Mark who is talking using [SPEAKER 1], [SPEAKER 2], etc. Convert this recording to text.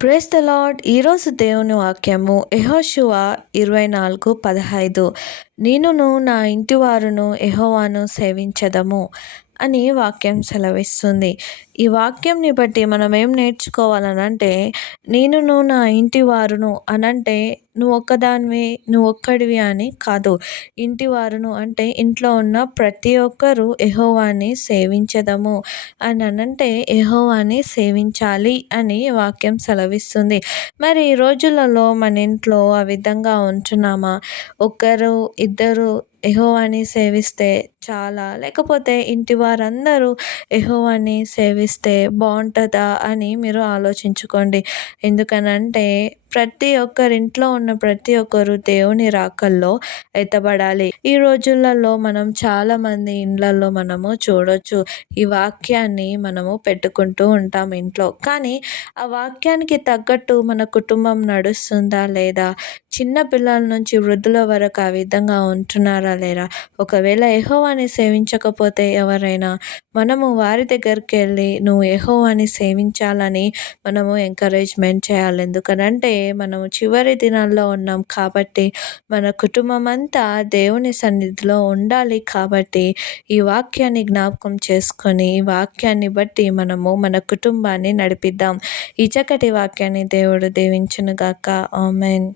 [SPEAKER 1] Praise the lord ఈరోజు దేవుని వాక్యము యెహోషువ ఇరవై నాలుగు పదహైదు. నేనును నా ఇంటి వారును యెహోవాను సేవించదము అని వాక్యం సెలవిస్తుంది. ఈ వాక్యంని బట్టి మనం ఏం నేర్చుకోవాలనంటే నేనును నా ఇంటి వారును అనంటే నువ్వు ఒక్కదానివి నువ్వు ఒక్కడివి అని కాదు. ఇంటి వారును అంటే ఇంట్లో ఉన్న ప్రతి ఒక్కరూ ఎహోవాని సేవించదము. అని అనంటే యహోవాని సేవించాలి అని వాక్యం సెలవిస్తుంది. మరి ఈ రోజులలో మన ఇంట్లో ఆ విధంగా ఉంటున్నామా? ఒకరు ఇద్దరు ఎహోవాని సేవిస్తే చాలా లేకపోతే ఇంటి వారందరూ ఎహోవాని సేవిస్తే బాగుంటుందా అని మీరు ఆలోచించుకోండి. ఎందుకనంటే ప్రతి ఒక్కరింట్లో ఉన్న ప్రతి ఒక్కరు దేవుని రాకల్లో ఎత్తబడాలి. ఈ రోజులలో మనం చాలామంది ఇండ్లలో మనము చూడొచ్చు ఈ వాక్యాన్ని మనము పెట్టుకుంటూ ఉంటాం ఇంట్లో. కానీ ఆ వాక్యానికి తగ్గట్టు మన కుటుంబం నడుస్తుందా లేదా? చిన్న పిల్లల నుంచి వృద్ధుల వరకు ఆ విధంగా ఉంటున్నారా లేరా? ఒకవేళ ఎహోవాని సేవించకపోతే ఎవరైనా మనము వారి దగ్గరికి వెళ్ళి నువ్వు ఎహోవాని సేవించాలని మనము ఎంకరేజ్మెంట్ చేయాలి. ఎందుకనంటే మనము చివరి దినాల్లో ఉన్నాం కాబట్టి మన కుటుంబం అంతా దేవుని సన్నిధిలో ఉండాలి కాబట్టి ఈ వాక్యాన్ని జ్ఞాపకం చేసుకొని ఈ వాక్యాన్ని బట్టి మనము మన కుటుంబాన్ని నడిపిద్దాం. ఈ చక్కటి వాక్యాన్ని దేవుడు దీవించునుగాక. ఆమెన్.